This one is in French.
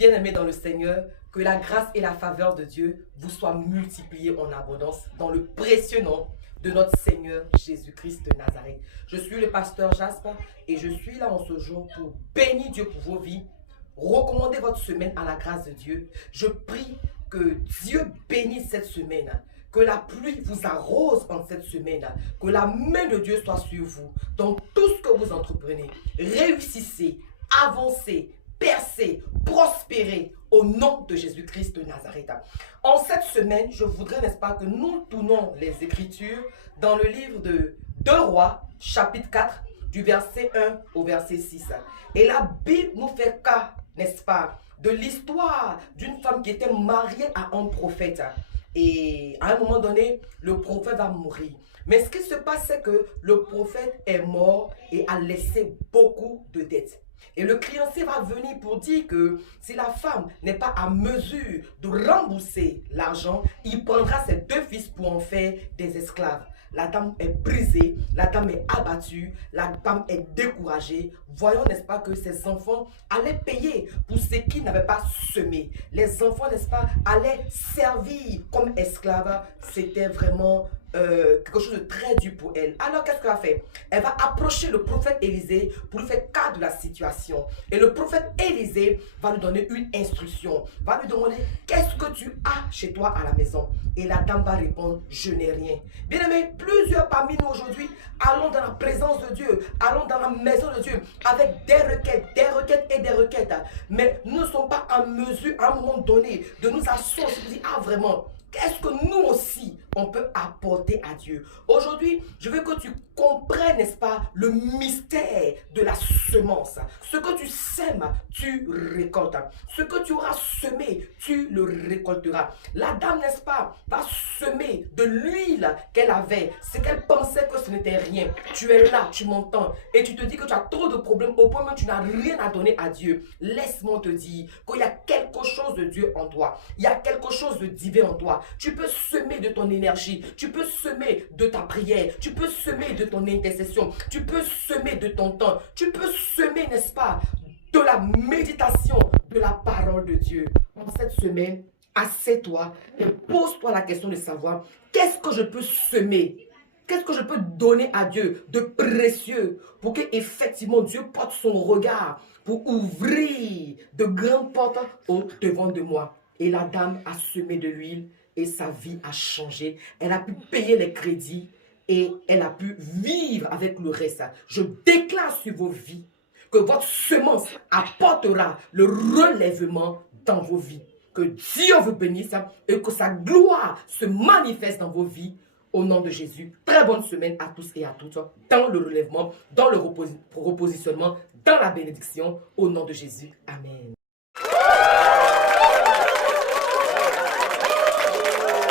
Bien-aimés dans le Seigneur, que la grâce et la faveur de Dieu vous soient multipliées en abondance dans le précieux nom de notre Seigneur Jésus-Christ de Nazareth. Je suis le pasteur Jasper et je suis là en ce jour pour bénir Dieu pour vos vies, recommander votre semaine à la grâce de Dieu. Je prie que Dieu bénisse cette semaine, que la pluie vous arrose en cette semaine, que la main de Dieu soit sur vous dans tout ce que vous entreprenez. Réussissez, avancez, percez, prospérez au nom de Jésus-Christ de Nazareth. En cette semaine, je voudrais, n'est-ce pas, que nous tournons les Écritures dans le livre de 2 Rois, chapitre 4, du verset 1 au verset 6. Et la Bible nous fait cas, n'est-ce pas, de l'histoire d'une femme qui était mariée à un prophète. Et à un moment donné, le prophète va mourir. Mais ce qui se passe, c'est que le prophète est mort et a laissé beaucoup de dettes. Et le créancier va venir pour dire que si la femme n'est pas à mesure de rembourser l'argent, il prendra ses 2 fils pour en faire des esclaves. La dame est brisée, la dame est abattue, la dame est découragée. Voyons, n'est-ce pas, que ses enfants allaient payer pour ce qu'ils n'avaient pas semé. Les enfants, n'est-ce pas, allaient servir comme esclaves. C'était vraiment quelque chose de très dur pour elle. Alors, qu'est-ce qu'elle a fait? Elle va approcher le prophète Élisée pour lui faire cas de la situation. Et le prophète Élisée va lui donner une instruction, va lui demander qu'est-ce que tu as chez toi à la maison. Et la dame va répondre, je n'ai rien. Bien aimé, plusieurs parmi nous aujourd'hui allons dans la présence de Dieu, allons dans la maison de Dieu avec des requêtes et des requêtes. Mais nous ne sommes pas en mesure à un moment donné de nous asseoir et de dire, ah vraiment, qu'est-ce que nous aussi on peut apporter à Dieu? Aujourd'hui, je veux que tu comprennes, n'est-ce pas, le mystère de la semence. Ce que tu sèmes, tu récoltes. Ce que tu auras semé, tu le récolteras. La dame, n'est-ce pas, va semer de l'huile qu'elle avait. C'est qu'elle pensait que ce n'était rien. Tu es là, tu m'entends, et tu te dis que tu as trop de problèmes au point où tu n'as rien à donner à Dieu. Laisse-moi te dire qu'il y a quelque chose de Dieu en toi. Il y a quelque chose de divin en toi. Tu peux semer de ton énergie, tu peux semer de ta prière, tu peux semer de ton intercession, tu peux semer de ton temps, tu peux semer, n'est-ce pas, de la méditation de la parole de Dieu. En cette semaine, assieds-toi et pose-toi la question de savoir qu'est-ce que je peux semer, qu'est-ce que je peux donner à Dieu de précieux pour que effectivement Dieu porte son regard pour ouvrir de grandes portes au devant de moi. Et la dame a semé de l'huile et sa vie a changé. Elle a pu payer les crédits et elle a pu vivre avec le reste. Je déclare sur vos vies que votre semence apportera le relèvement dans vos vies. Que Dieu vous bénisse et que sa gloire se manifeste dans vos vies. Au nom de Jésus, très bonne semaine à tous et à toutes dans le relèvement, dans le repositionnement, dans la bénédiction. Au nom de Jésus, Amen.